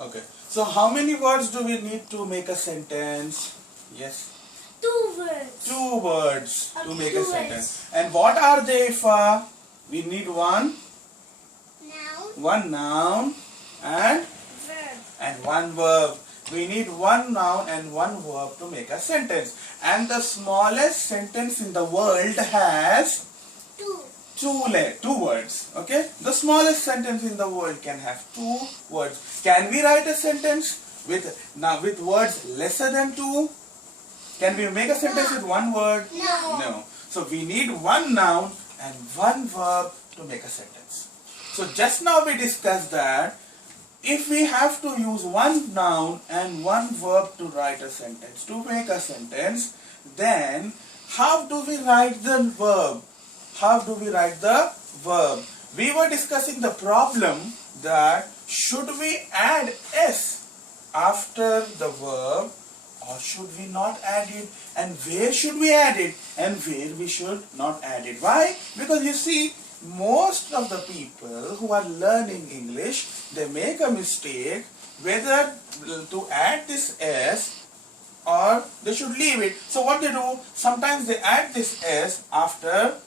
Okay. So how many words do we need to make a sentence? Yes. 2 words. 2 words to Okay, make 2 a words. sentence. And what are they for? We need one noun and Verb. one verb. We need one noun and one verb to make a sentence. And the smallest sentence in the world has 2 words. Okay? The smallest sentence in the world can have 2 words. Can we write a sentence with words lesser than 2? Can we make a sentence with 1 word? No. So we need one noun and one verb to make a sentence. So just now we discussed that if we have to use one noun and one verb to write a sentence, to make a sentence, then how do we write the verb? How do we write the verb? We were discussing the problem that should we add s after the verb or should we not add it, and where should we add it and where we should not add it. Why? Because you see, most of the people who are learning English, they make a mistake whether to add this s or they should leave it. So what they do, sometimes they add this s after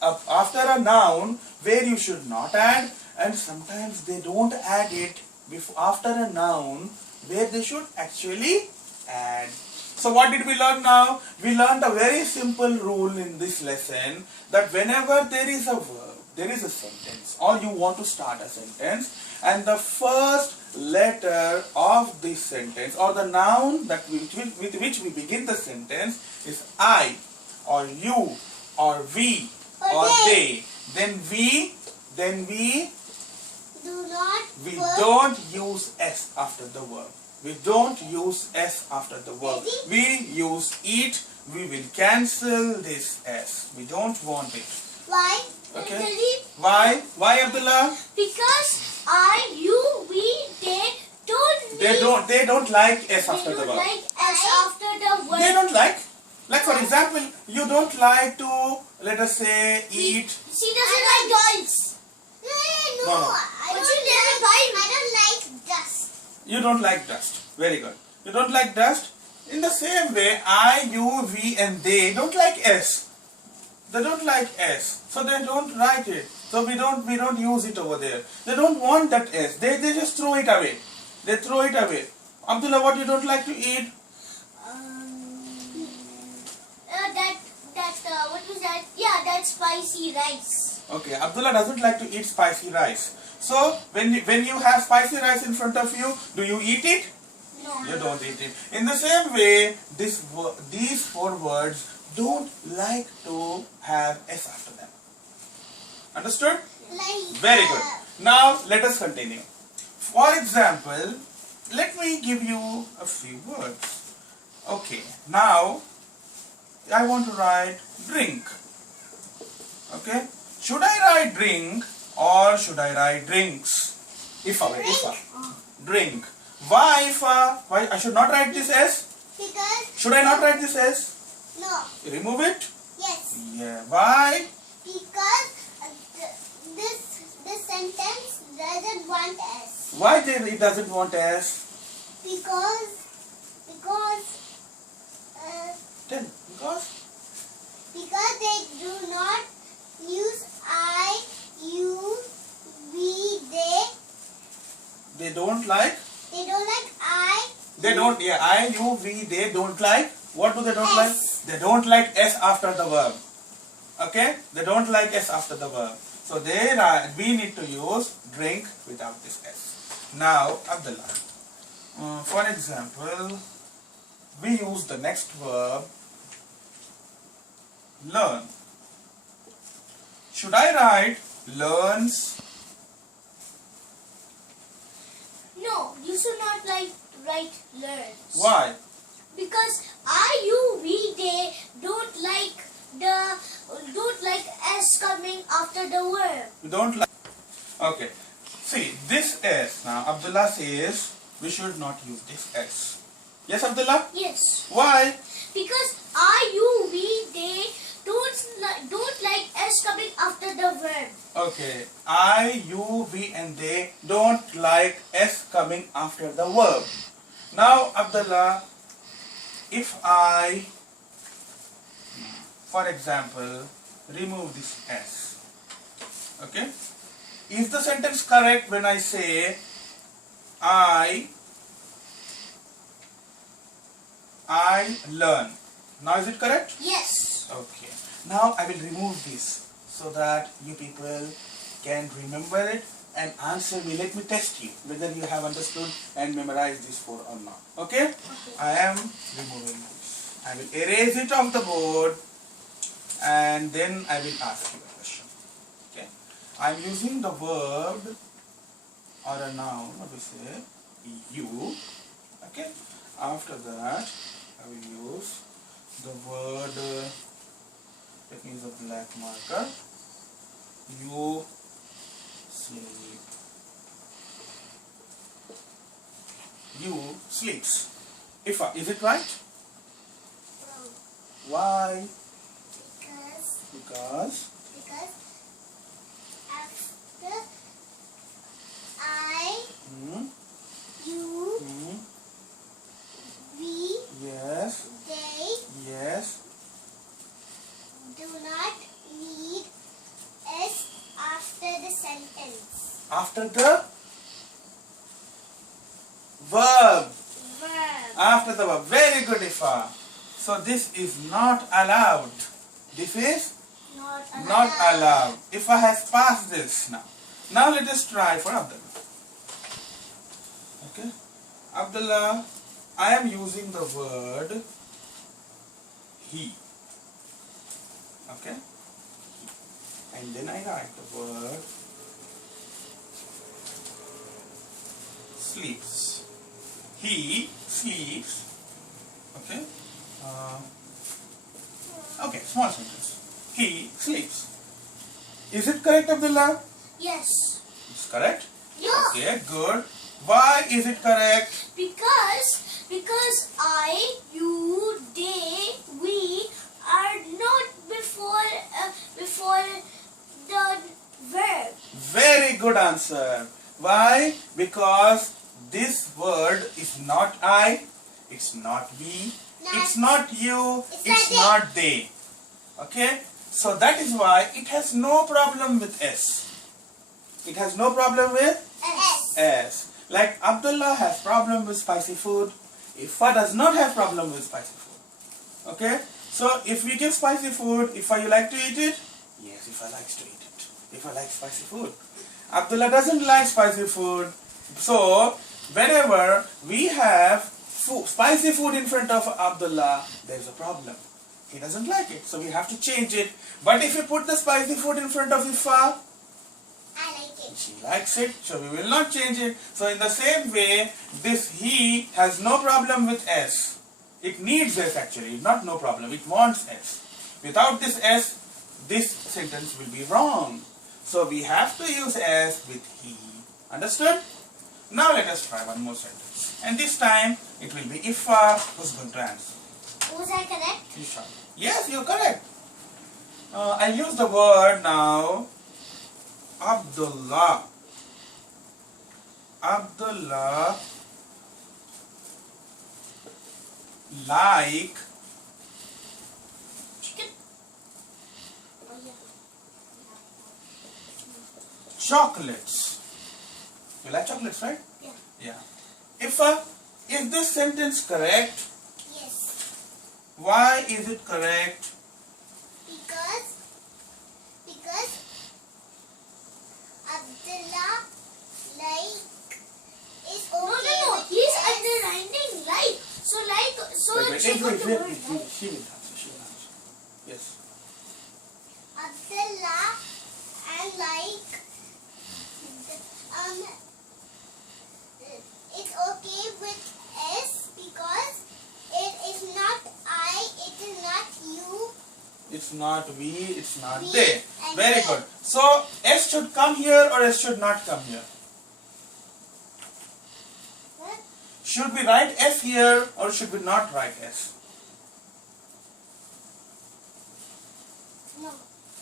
a noun where you should not add, and sometimes they don't add it after a noun where they should actually add. So what did we learn now? We learned a very simple rule in this lesson, that whenever there is a verb, there is a sentence, or you want to start a sentence, and the first letter of this sentence or the noun that with which we begin the sentence is I or you or we or they, then we don't use s after the verb. We don't use s after the verb. We use eat. We will cancel this s. We don't want it. Why? Okay. Why? Why, Abdullah? Because I, you, we, They don't like s after the verb. like s after the word. They don't like. Like for example, you don't like to, let us say, eat. She doesn't like dolls. No. No. I don't like dust. You don't like dust. Very good. You don't like dust. In the same way, I, you, we and they don't like s. They don't like s. So they don't write it. So we don't use it over there. They don't want that s. They just throw it away. They throw it away. Abdullah, what you don't like to eat? What was that? Yeah, that's spicy rice. Okay, Abdullah doesn't like to eat spicy rice. So when you have spicy rice in front of you, do you eat it? No. You don't eat it. In the same way, these 4 words don't like to have s after them. Understood? Very good. Now let us continue. For example, let me give you a few words. Okay, now I want to write drink. Okay, should I write drink or should I write drinks? Drink. Why I should not write this s? Because. Should I not write this s? No. Remove it? Yes. Yeah. Why? Because this sentence doesn't want s. Why it doesn't want s? Because. Tell me. Because they do not use I, you, we, they. They don't like. They don't like I. They don't. Yeah. I, you, we, they don't like. What do they don't S. like? They don't like s after the verb. Okay. They don't like s after the verb. So we need to use drink without this s. Now, Abdullah. For example, we use the next verb. Learn. Should I write learns? No, you should not write learns. Why? Because I, you, we, they don't like s coming after the verb. You don't like. Okay. See, this s now, Abdullah says we should not use this s. Yes, Abdullah? Yes. Why? Because I, you, we, they don't like S coming after the verb. Okay, I, you, we and they don't like S coming after the verb. Now Abdullah, if I, for example, remove this S, okay, is the sentence correct when I say I learn? Now is it correct? Yes. Okay. Now I will remove this so that you people can remember it and answer me. Let me test you whether you have understood and memorized this for or not. Okay? I am removing this. I will erase it off the board and then I will ask you a question. Okay? I am using the verb or a noun, what we say, you. Okay? After that, I will use the word, let me use a black marker, you sleep. You sleeps. Is it right? No. Why? Because after I, you, we, Yes. they Yes. do not need S after the sentence. After the verb. Verb. After the verb. Very good, Ifa. So this is not allowed. This is not allowed. Ifa has passed this now. Now let us try for Abdullah. Okay. Abdullah, I am using the word he. Okay. And then I write the word sleeps. He sleeps. Okay. Okay, small sentence. He sleeps. Is it correct, Abdullah? Yes. It's correct? Yeah. Okay, good. Why is it correct? Because I, you, they, we are not before the verb. Very good answer. Why? Because this word is not I, it's not we, it's not you, it's not they. Okay? So that is why it has no problem with S. It has no problem with S. S. Like Abdullah has problem with spicy food. Ifa does not have problem with spicy food. Okay? So if we give spicy food, Ifa, you like to eat it? Yes, Ifa likes to eat it. Ifa likes spicy food. Abdullah doesn't like spicy food. So whenever we have spicy food in front of Abdullah, there's a problem. He doesn't like it, so we have to change it. But if you put the spicy food in front of Ifa, I like it. she likes it, so we will not change it. So in the same way, this he has no problem with S. It needs S actually, not no problem, it wants S. Without this S, this sentence will be wrong. So we have to use S with he. Understood? Now let us try one more sentence. And this time, it will be Ifa who's going to answer. Was I correct? Isha. Yes, you're correct. I'll use the word now. Abdullah. Abdullah like Chicken. Oh yeah. chocolates. You like chocolates, right? Yeah. Yeah. Is this sentence correct? Yes. Why is it correct? Because Abdullah like is okay. No. He's underlining like. Wait, Check on the word like. She will answer. She will answer. Yes. Abdullah and like it's okay with S because it is not I, it is not you. It's not we, it's not We they. and Very they. good. So S should come here or S should not come here? What? Should we write S here or should we not write S?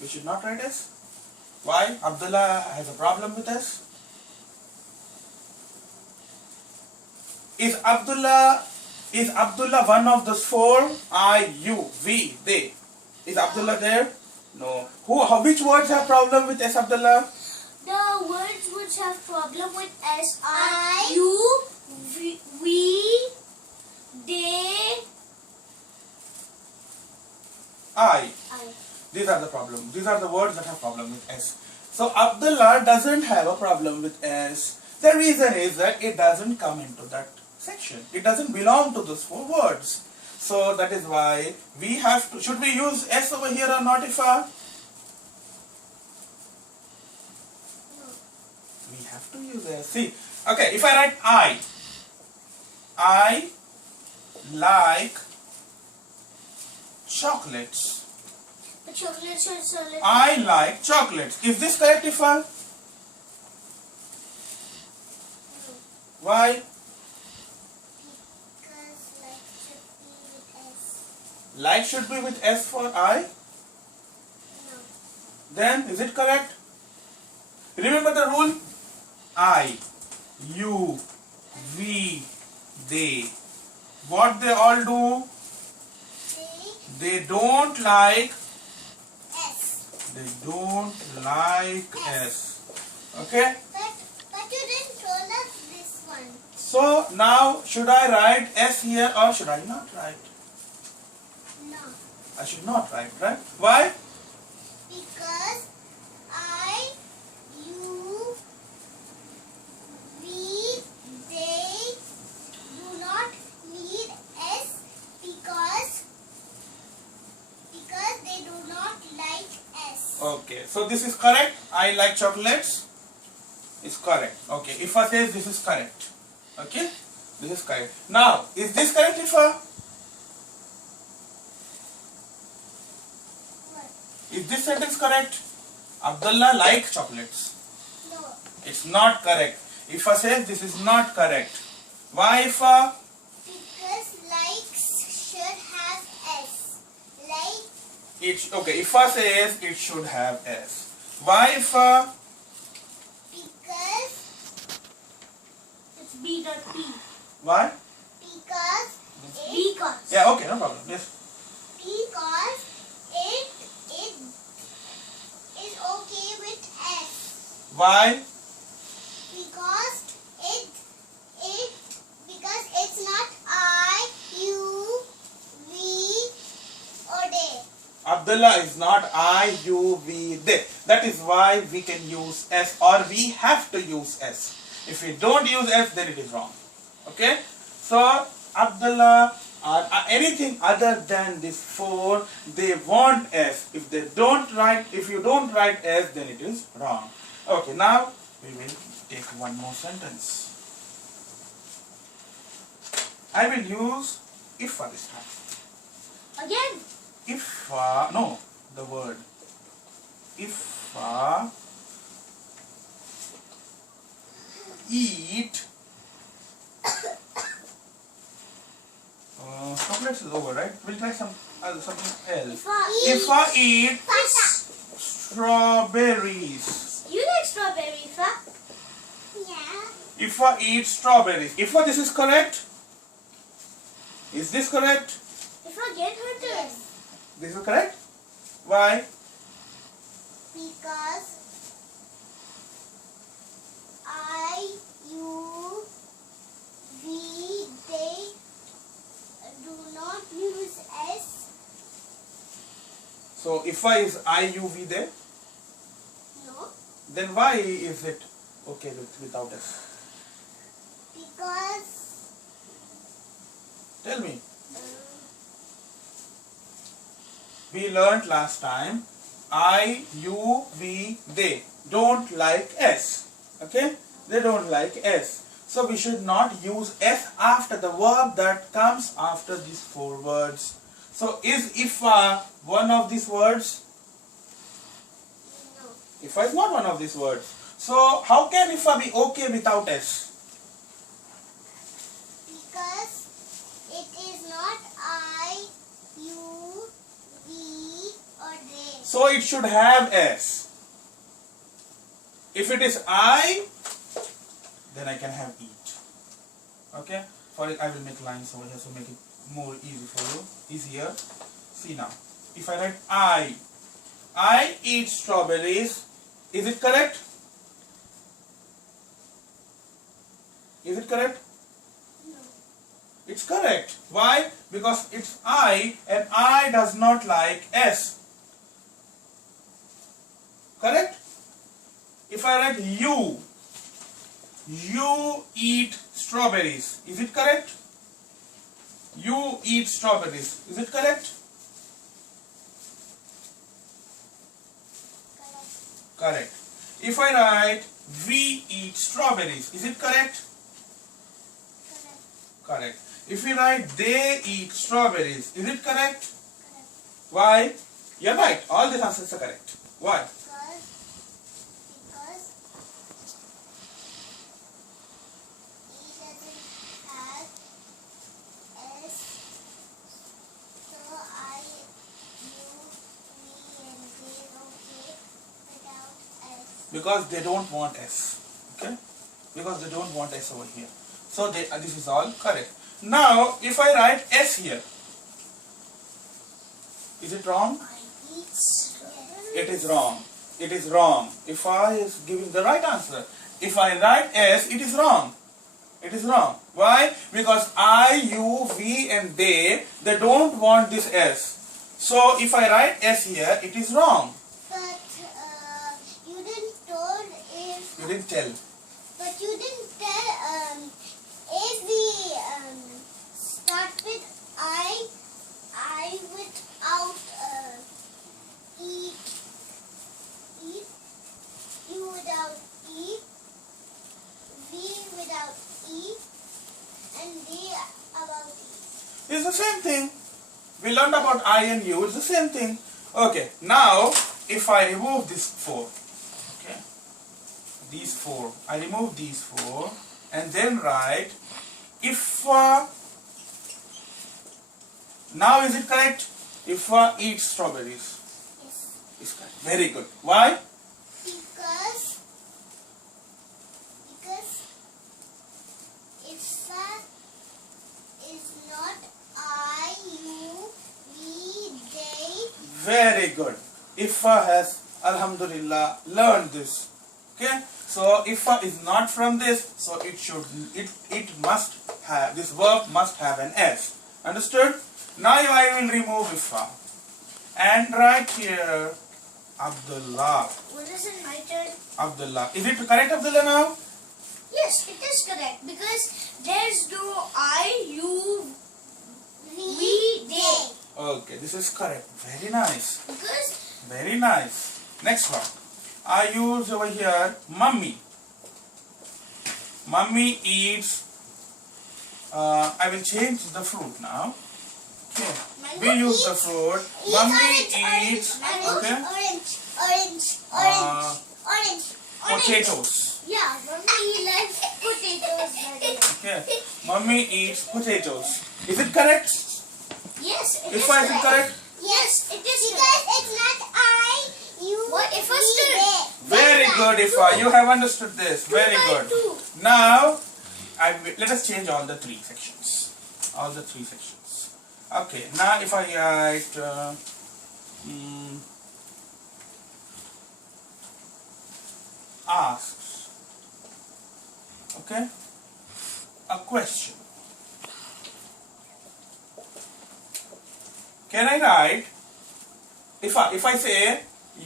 We should not write S. Why? Abdullah has a problem with S. Is Abdullah one of those four? I, you, we, they. Is Abdullah there? No. Which words have problem with S, Abdullah? The words which have problem with S are I, you, we, they, I. I. These are the problem. These are the words that have problem with S. So Abdullah doesn't have a problem with S. The reason is that it doesn't come into that section. It doesn't belong to those four words. So that is why we have to. Should we use S over here or not, Ifa? no. We have to use S. See, okay. If I write I like chocolates. The chocolate should solid. I like chocolates. Is this correct, Ifa? Why? Because Like should be with S for I. no. Then is it correct? Remember the rule? I, you, we, they. What they all do? They don't like. S. They don't like S. Okay? But you didn't told us this one. So now should I write S here or should I not write? No. I should not write, right? Why? Because I, you, we, they do not need S because they do not like S. Okay, so this is correct. I like chocolates. Is correct. Okay, Ifa says this is correct. Okay, this is correct. Now, is this correct, Ifa? What? Is this sentence correct? Abdullah like chocolates. No. It's not correct. Ifa says this is not correct. Why, Ifa? Because likes should have S. Like Okay, Ifa says it should have S. Why, Ifa? because It's B, not P. Why? because Because. Yeah, okay, no problem. Yes. because it is okay with S. Why? Because it's not I, you, we, or they. Abdullah is not I, you, we, they. That is why we can use S or we have to use S. If we don't use S, then it is wrong. Okay? So, Abdullah or anything other than this four, they want S. If you don't write S, then it is wrong. Okay, now we will take one more sentence. I will use if for this time. Again. If no, the word if eat chocolates is over, right? We'll try something else. If I eat strawberries. You like strawberry, Fa? Yeah. If I eat strawberries. If this is correct? Is this correct? If I get her turn. Yes. This is correct? Why? Because I, you, we, they do not use S. So if I is I, you, we, they, No. then why is it okay without S? Because Tell me. We learned last time I, you, we, they don't like S. Okay? They don't like S. So we should not use S after the verb that comes after these four words. So is ifa one of these words? no. Ifa is not one of these words. So how can ifa be okay without S? Because it is not I, you, we, or they. So it should have S. If it is I, then I can have eat. Okay? For it, I will make lines over here so make it more easy for you. Easier. See now. If I write I eat strawberries. Is it correct? Is it correct? No. It's correct. Why? Because it's I and I does not like S. Correct? If I write you eat strawberries. Is it correct? You eat strawberries. Is it correct? Correct. If I write we eat strawberries. Is it correct? Correct. If we write they eat strawberries, is it correct? Why? You're right. All these answers are correct. Why? Because E doesn't have S, so I, you, we, and they don't take without S. Because they don't want S. Okay? Because they don't want S over here. So this is all correct. Now, if I write S here, is it wrong? I eat strawberries. It is wrong. It is wrong. If I is giving the right answer. If I write S, it is wrong. It is wrong. Why? Because I, you, we and they don't want this S. So if I write S here, it is wrong. But you didn't told if. You didn't tell. But you didn't tell if we start with I without eat, you without E, we without E, and they about E. It's the same thing. We learned about I and you. It's the same thing. Okay. Now, if I remove this 4, okay, these 4, I remove these 4, and then write Ifa. Now is it correct? Ifa eats strawberries. Yes. It's correct. Very good. Why? Because if is not I, you, we, they. Very good. Ifa has, Alhamdulillah, learned this. Okay? So Ifa is not from this, so it must have, this verb must have an S. Understood? Now I will remove Ifa and write here Abdullah. What is it, my turn? Abdullah. Is it correct, Abdullah, now? Yes, it is correct because there's no I, you, We, they. Okay, this is correct. Very nice. Because Very nice. Next one. I use over here mummy. Mummy eats. I will change the fruit now. Okay. We use the fruit. Mummy eats. Okay. Orange. Potatoes. yeah, mommy likes potatoes very much. Okay. Mummy eats potatoes. Is it correct? Yes, it If is I is it correct? Yes, it is Because correct. it's not I, you, What if I we, stood? they. Very good, Ifa. You have understood this. Very by good. 2. Now, let us change all the 3 sections. All the 3 sections. Okay. Now, if I write asks. Okay. A question. Can I write? If I say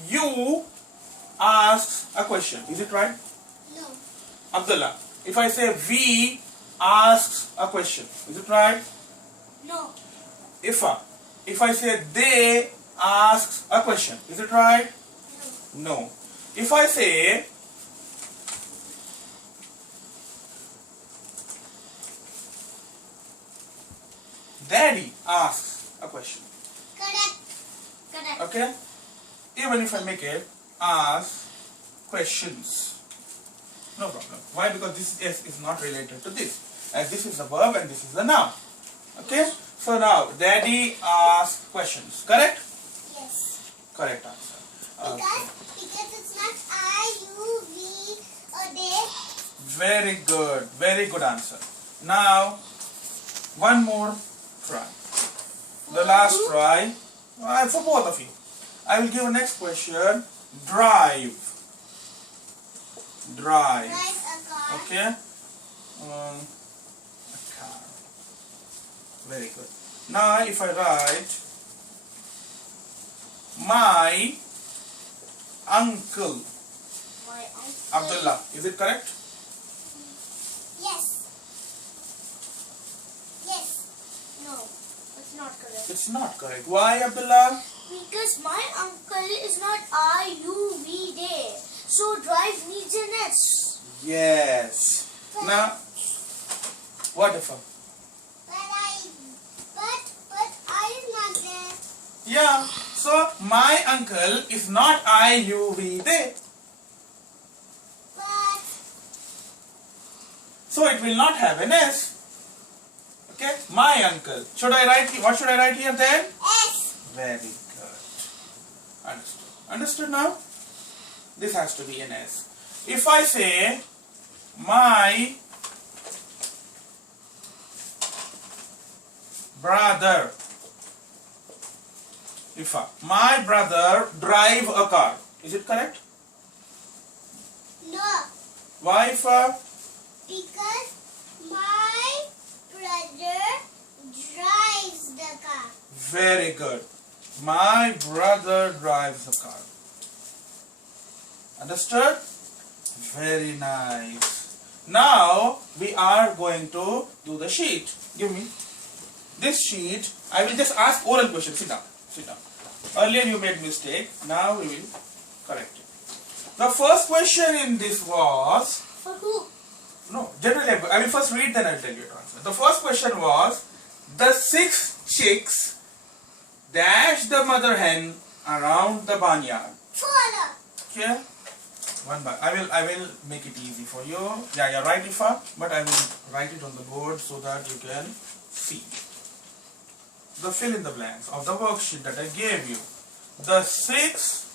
you asks a question, is it right? No. Abdullah, if I say we asks a question, is it right? No. If I say they asks a question, is it right? No. If I say daddy asks a question, Correct. okay? Even if I make it ask questions, no problem. Why? Because this S is not related to this. As this is the verb and this is the noun. Okay? So now, daddy asks questions. Correct? Yes. Correct answer. Because it's not I, you, we, or they. Very good answer. Now, one more try. The last try for both of you. I will give a next question. Drive. Drive a car. Okay. A car. Very good. Now, if I write my uncle. My uncle. Abdullah, is it correct? Yes. Yes. No, it's not correct. It's not correct. Why, Abdullah? Because my uncle is not I, you, we, they. So drive needs an S. Yes. Now, what if? But I is not there. Yeah. So my uncle is not I, you, we, they. But So it will not have an S. Okay. My uncle. Should I write? What should I write here then? S. Very good. Understood. Understood now? This has to be an S. If I say my brother, my brother drive a car, is it correct? No. Why Because my brother drives the car. Very good. My brother drives a car. Understood? Very nice. Now we are going to do the sheet. Give me this sheet. I will just ask oral questions. Sit down. Sit down. Earlier you made mistake. Now we will correct it. The first question in this was, For who? no, generally I will first read, then I will tell you to answer. The first question was, the 6 chicks dash the mother hen around the barnyard. Follow. Okay? One by I will make it easy for you. Yeah, you're right, Ifa, but I will write it on the board so that you can see. The fill in the blanks of the worksheet that I gave you. The 6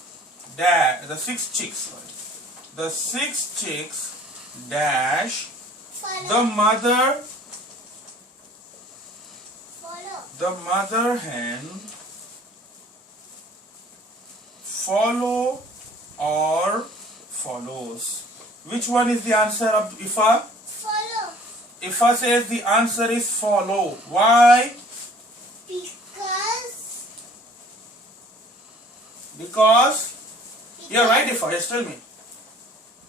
chicks, the 6 chicks dash Follow. the mother hen follow or follows. Which one is the answer of Ifa? Follow. Ifa says the answer is follow. Why? Because you're right, Ifa. Yes, tell me.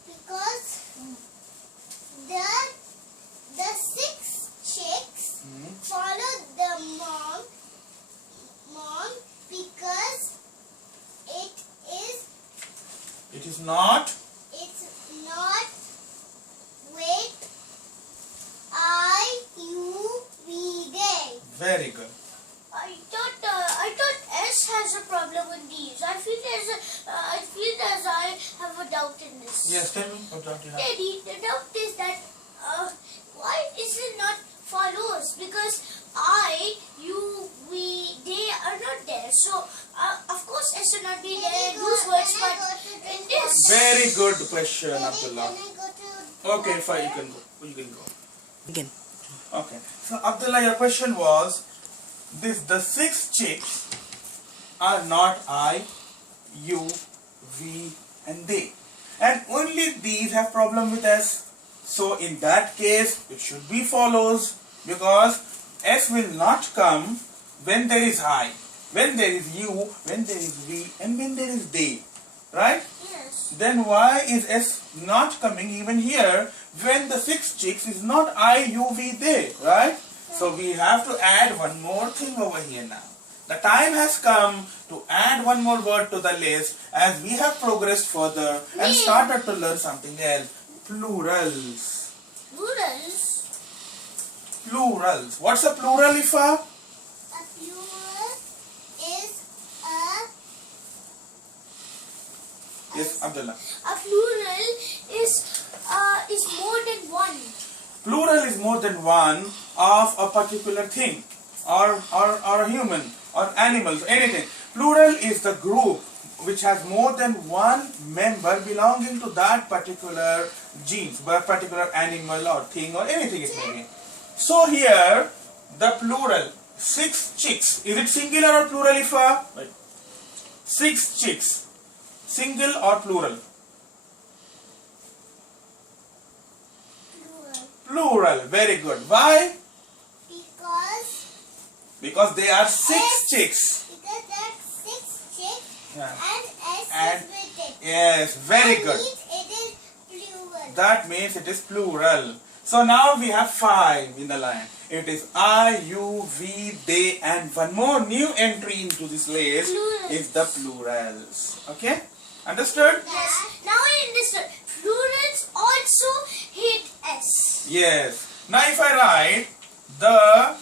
Because the 6 chicks follow the mom because It is not. Wait, I, you, we, they. Very good. I thought S has a problem with these. I feel as I have a doubt in this. Yes, tell me what doubt you have. Daddy, the doubt is that why is it not follows? Because I, you, we, they are not there. So of course S should not be there in those words, but in this. Very good question, Abdullah. Can I go to Okay, fine, you can go. You can go. Again. Okay. So Abdullah, your question was, the 6 chicks are not I, you, we, and they, and only these have problem with S. So in that case, it should be follows, because S will not come when there is I, when there is you, when there is we, and when there is they, right? Yes. Then why is S not coming even here when the 6 chicks is not I, you, we, they, right? So we have to add one more thing over here now. The time has come to add one more word to the list as we have progressed further and started to learn something else. Plurals. Plurals. Plurals. What's a plural, Ifa? a plural is a Yes, Abdullah. A plural is more than one. Plural is more than one of a particular thing or a human or animals, anything. Plural is the group which has more than one member belonging to that particular genes, that particular animal or thing or anything it may be. So here the plural 6 chicks. Is it singular or plural, Ifa? Right. 6 chicks. Single or plural? Plural. Very good. Why? Because they are 6 chicks. Because there are 6 chicks Yeah. and S And is with it. yes, very good. Means it is plural. That means it is plural. So now we have 5 in the line. It is I, you, we, they, and one more new entry into this list Plurals. is the plurals. Okay? Understood? Yes. Now I understood. Plurals also hit S. Yes. Now if I write the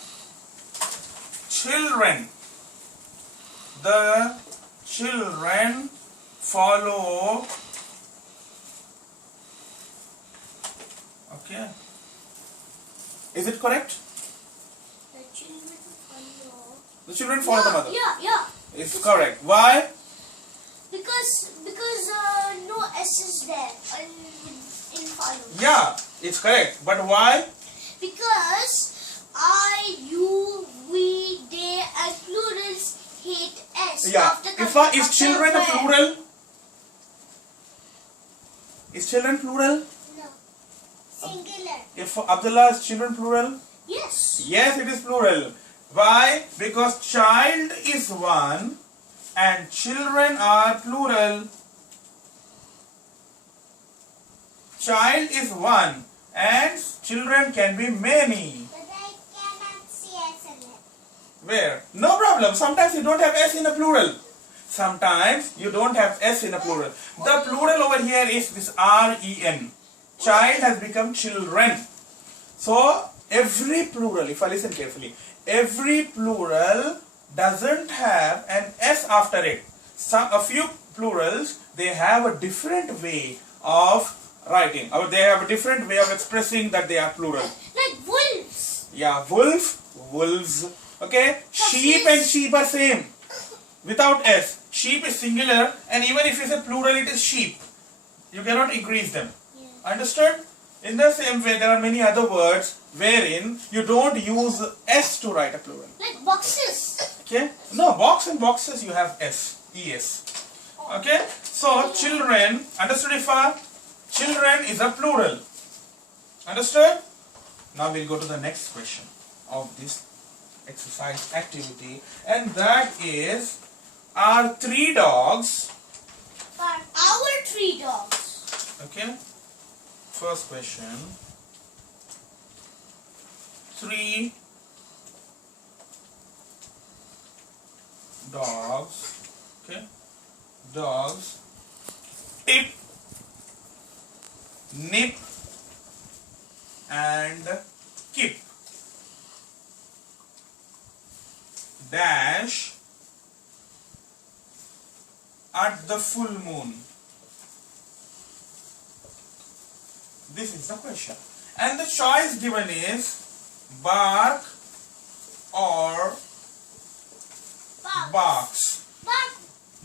children follow. Okay. Is it correct? The children follow. The children follow the mother. Yeah. It's correct. Why? Because no S is there in follow. Yeah, it's correct. But why? Because I, you, we, they, and plurals hit S. Yeah. After Is children a verb. plural? Is children plural? No. Singular. If Abdullah is children plural? Yes. Yes, it is plural. Why? Because child is one and children are plural. Child is one and children can be many. But I cannot see S in it. Where? No problem. Sometimes you don't have S in a plural. Sometimes you don't have S in a plural. The plural over here is this R-E-N. Child has become children. So every plural, if I listen carefully, every plural doesn't have an S after it. A few plurals, they have a different way of writing, or they have a different way of expressing that they are plural. Like wolves. Yeah, wolf, wolves. Okay, sheep and sheep are same without S. Sheep is singular, and even if you say plural, it is sheep. You cannot increase them. Yeah. Understood? In the same way, there are many other words wherein you don't use S to write a plural. Like boxes. Okay? No, box and boxes you have S, ES. Okay? So, children, understood Ifa? Children is a plural. Understood? Now we'll go to the next question of this exercise activity, and that is, are 3 dogs, Our 3 dogs. okay? First question, 3 dogs, okay? Dogs tip, nip, and keep. Dash at the full moon. This is the question. And the choice given is bark or barks. Bark.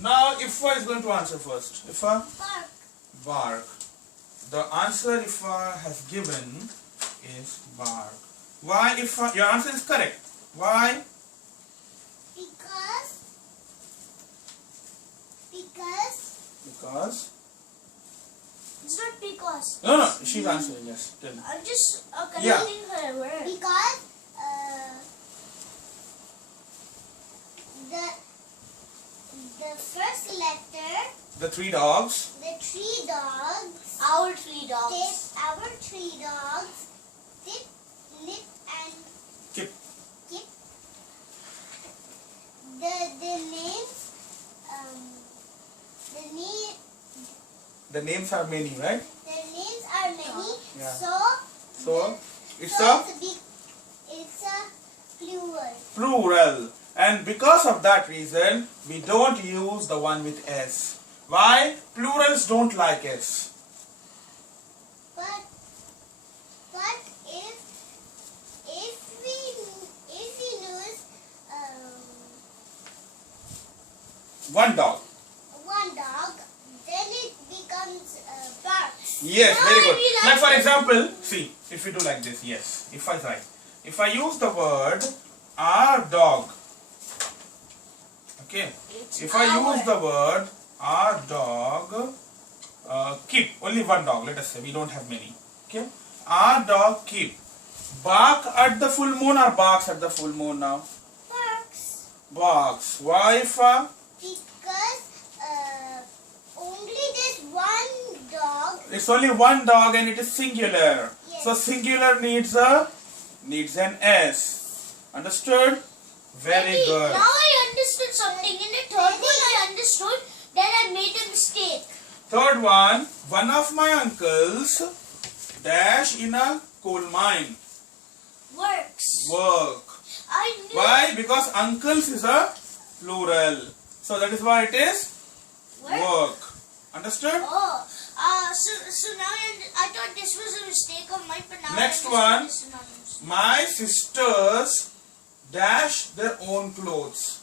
Now Ifa is going to answer first. Ifa? Bark. Bark. The answer Ifa has given is bark. Why Ifa? Your answer is correct. Why? Because? It's not because. No, she's answering, yes. Tell me. I'm just Yeah. correcting her word. Because the first letter, The 3 dogs. the 3 dogs, Our 3 dogs. our 3 dogs, tip, nip, and Keep. kip. The names, The names are many, right? the names are many. Yeah. So It's so a it's a plural. plural. And because of that reason, we don't use the one with S. Why? Plurals don't like S. But if we lose One dog. one Yes, Now very I good. realize Like for that- example, see, if we do like this, yes. If I use the word our dog, okay. It's If I our. use the word our dog, keep, only one dog, let us say, we don't have many, okay. Our dog keep. Bark at the full moon or barks at the full moon now? Barks. Barks. Why, Fa? Because only this one dog. It's only one dog and it is singular. Yes. So singular needs an S. Understood? Very Daddy, good. now I understood something. In the third one, I understood that I made a mistake. Third one of my uncles dash in a coal mine. Works. Work. I knew. Why? Because uncles is a plural. So that is why it is work. Understood? Oh, so now I thought this was a mistake of mine, but now Next I one. understand this is not a mistake. My sisters dash their own clothes.